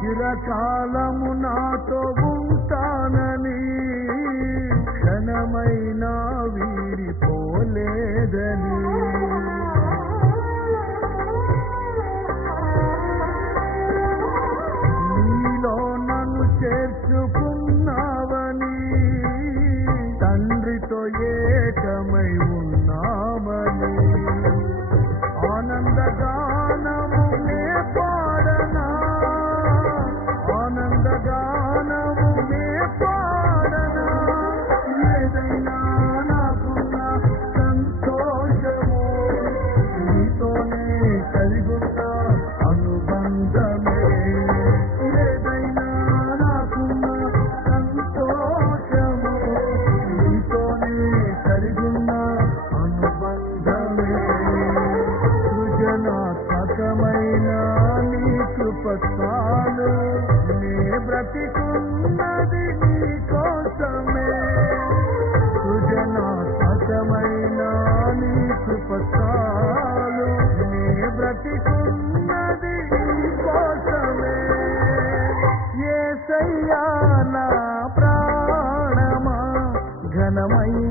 చిరకాలము నాతో ఉంటానని క్షణమైనా వీడిపోలేదని నీలో నన్ను చేర్చుకున్నావని తండ్రితో ఏకమై ఉన్నామని ఆనందగానము నే పాడనా ఆనందగానము నే పాడనా ఏదైనా నాకున్న సంతోషము నీతోనే కలిగున్న అనుబంధమే ఏదైనా నాకున్న సంతోషము నీతోనే కలిగున్న అనుబంధమే సృజనాత్మకమైన నీ కృప చాలు నే బ్రతికున్నది నీ కోసమే సృజనాత్మకమైన నీ కృప చాలు నే బ్రతికున్నది నీ కోసమే యేసయ్యా నా ప్రాణమా ఘనమైన